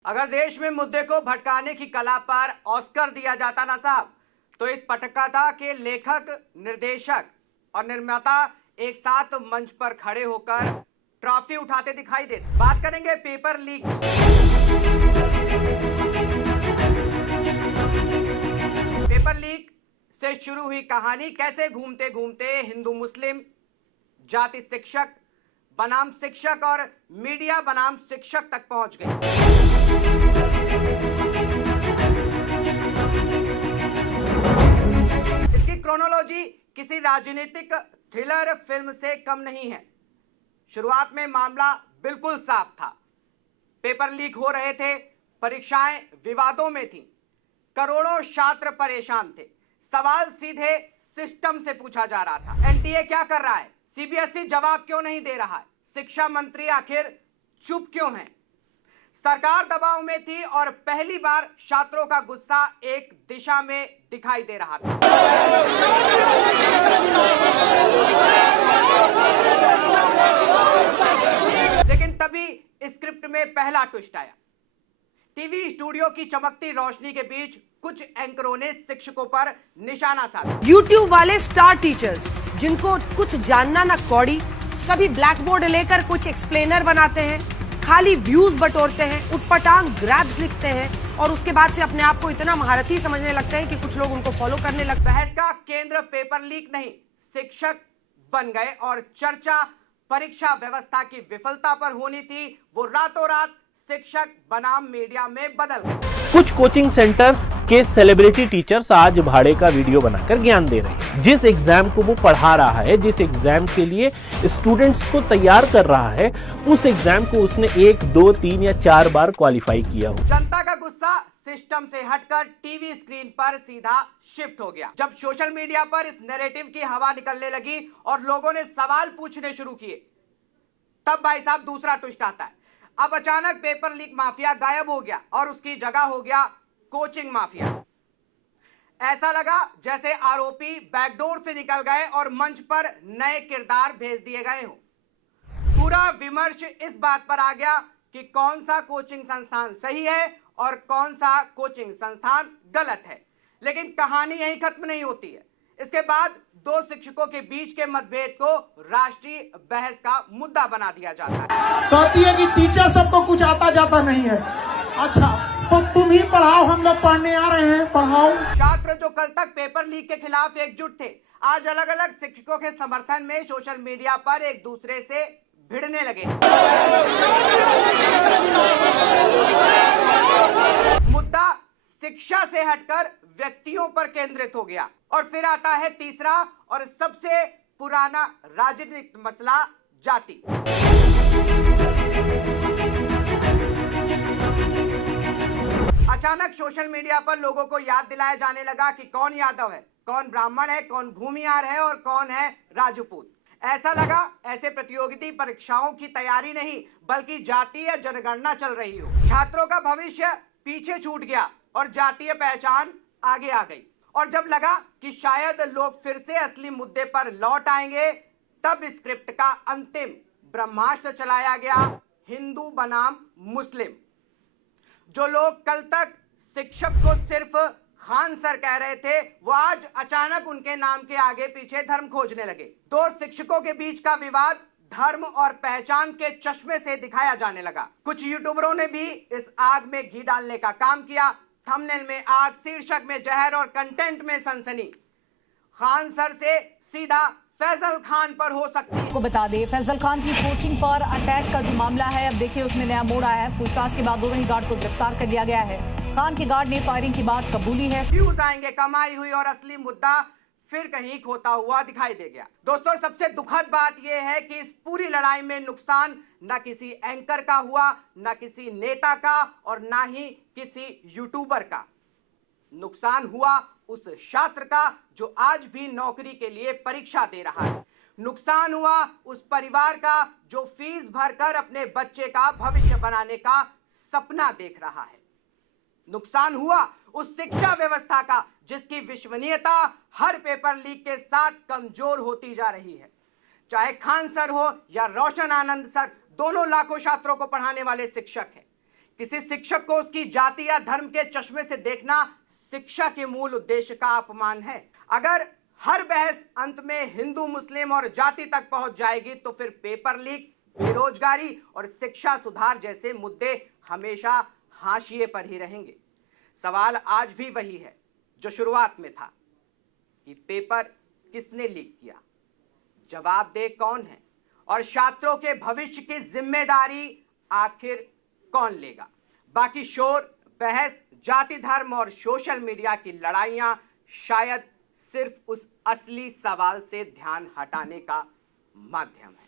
अगर देश में मुद्दे को भटकाने की कला पर ऑस्कर दिया जाता ना साहब, तो इस पटकथा के लेखक, निर्देशक और निर्माता एक साथ मंच पर खड़े होकर ट्रॉफी उठाते दिखाई देते। बात करेंगे पेपर लीक। पेपर लीक से शुरू हुई कहानी कैसे घूमते घूमते हिंदू मुस्लिम, जाति शिक्षक बनाम शिक्षक और मीडिया बनाम शिक्षक तक पहुंच गई। इसकी क्रोनोलॉजी किसी राजनीतिक थ्रिलर फिल्म से कम नहीं है। शुरुआत में मामला बिल्कुल साफ था। पेपर लीक हो रहे थे, परीक्षाएं विवादों में थीं, करोड़ों छात्र परेशान थे। सवाल सीधे सिस्टम से पूछा जा रहा था। एनटीए क्या कर रहा है? सीबीएसई जवाब क्यों नहीं दे रहा है? शिक्षा मंत्री आखिर चुप क्यों हैं? सरकार दबाव में थी और पहली बार छात्रों का गुस्सा एक दिशा में दिखाई दे रहा था। लेकिन तभी स्क्रिप्ट में पहला ट्विस्ट आया। टीवी स्टूडियो की चमकती रोशनी के बीच कुछ एंकरों ने शिक्षकों पर निशाना साधा। यूट्यूब वाले स्टार टीचर्स जिनको कुछ जानना ना कौड़ी, कभी ब्लैक बोर्ड लेकर कुछ एक्सप्लेनर बनाते हैं, खाली व्यूज बटोरते हैं, उटपटांग ग्रैब्स लिखते हैं और उसके बाद से अपने आप को इतना महारथी समझने लगते हैं कि कुछ लोग उनको फॉलो करने लगते हैं। बहस का केंद्र पेपर लीक नहीं, शिक्षक बन गए और चर्चा परीक्षा व्यवस्था की विफलता पर होनी थी। वो रातों रात शिक्षक बनाम मीडिया में बदल गए। कुछ कोचिंग सेंटर के सेलिब्रिटी टीचर्स आज भाड़े का वीडियो बनाकर ज्ञान दे रहे हैं। जिस एग्जाम को वो पढ़ा रहा है, जिस एग्जाम के लिए स्टूडेंट्स को तैयार कर रहा है, उस एग्जाम को उसने 1, 2, 3 या 4 बार क्वालिफाई किया हो। जनता का गुस्सा सिस्टम से हटकर टीवी स्क्रीन पर सीधा शिफ्ट हो गया। जब सोशल मीडिया पर इस नैरेटिव की हवा निकलने लगी और लोगों ने सवाल पूछने शुरू किए, तब भाई साहब दूसरा ट्विस्ट आता है। अब अचानक पेपर लीक माफिया गायब हो गया और उसकी जगह हो गया कोचिंग माफिया। ऐसा लगा जैसे आरोपी बैकडोर से निकल गए और मंच पर नए किरदार भेज दिए गए हो। पूरा विमर्श इस बात पर आ गया कि कौन सा कोचिंग संस्थान सही है और कौन सा कोचिंग संस्थान गलत है। लेकिन कहानी यहीं खत्म नहीं होती है। इसके बाद दो शिक्षकों के बीच के मतभेद को राष्ट्रीय बहस का मुद्दा बना दिया जाता है। कहती है कि टीचर सबको कुछ आता जाता नहीं है। अच्छा, तो तुम ही पढ़ाओ, हम लोग पढ़ने आ रहे हैं, पढ़ाओ। छात्र जो कल तक पेपर लीक के खिलाफ एकजुट थे, आज अलग अलग शिक्षकों के समर्थन में सोशल मीडिया पर एक दूसरे से भिड़ने लगे। मुद्दा शिक्षा से हटकर व्यक्तियों पर केंद्रित हो गया। और फिर आता है तीसरा और सबसे पुराना राजनीतिक मसला, जाति। अचानक सोशल मीडिया पर लोगों को याद दिलाया जाने लगा कि कौन यादव है, कौन ब्राह्मण है, कौन भूमिहार है और कौन है राजपूत। ऐसा लगा ऐसे प्रतियोगिता परीक्षाओं की तैयारी नहीं, बल्कि जातीय जनगणना चल रही हो। छात्रों का भविष्य पीछे छूट गया और जातीय पहचान आगे आ गई। और जब लगा कि शायद लोग फिर से असली मुद्दे पर लौट आएंगे, तब स्क्रिप्ट का अंतिम ब्रह्मास्त्र चलाया गया, हिंदू बनाम मुस्लिम। जो लोग कल तक शिक्षक को सिर्फ खान सर कह रहे थे, वो आज अचानक उनके नाम के आगे पीछे धर्म खोजने लगे। दो शिक्षकों के बीच का विवाद धर्म और पहचान के चश्मे से दिखाया जाने लगा। कुछ यूट्यूबरों ने भी इस आग में घी डालने का काम किया। थंबनेल में आग, शीर्षक में जहर और कंटेंट में सनसनी। खान सर से सीधा फैजल खान पर हो सकती है। को बता दें, फैजल खान की कोचिंग पर अटैक का जो मामला है, अब देखिए उसमें नया मोड़ आया है। पूछताछ के बाद दोनों ही गार्ड को गिरफ्तार कर लिया गया है। खान के गार्ड ने फायरिंग की बात कबूली है। व्यूज आएंगे, कमाई हुई और असली मुद्दा फिर कहीं खोता हुआ दिखाई दे गया। दोस्तों, सबसे दुखद बात यह है कि इस पूरी लड़ाई में नुकसान न किसी एंकर का हुआ, न किसी नेता का और न ही किसी यूट्यूबर का। नुकसान हुआ उस छात्र का जो आज भी नौकरी के लिए परीक्षा दे रहा है। नुकसान हुआ उस परिवार का जो फीस भरकर अपने बच्चे का भविष्य बनाने का सपना देख रहा है। नुकसान हुआ उस शिक्षा व्यवस्था का जिसकी विश्वसनीयता हर पेपर लीक के साथ कमजोर होती जा रही है। चाहे खान सर हो या रोशन आनंद सर, दोनों लाखों छात्रों को पढ़ाने वाले शिक्षक हैं। किसी शिक्षक को उसकी जाति या धर्म के चश्मे से देखना शिक्षा के मूल उद्देश्य का अपमान है। अगर हर बहस अंत में हिंदू, मुस्लिम और जाति तक पहुंच जाएगी तो फिर पेपर लीक, बेरोजगारी और शिक्षा सुधार जैसे मुद्दे हमेशा हाशिए पर ही रहेंगे। सवाल आज भी वही है जो शुरुआत में था कि पेपर किसने लीक किया, जवाबदेह कौन है और छात्रों के भविष्य की जिम्मेदारी आखिर कौन लेगा। बाकी शोर, बहस, जाति, धर्म और सोशल मीडिया की लड़ाइयां शायद सिर्फ उस असली सवाल से ध्यान हटाने का माध्यम है।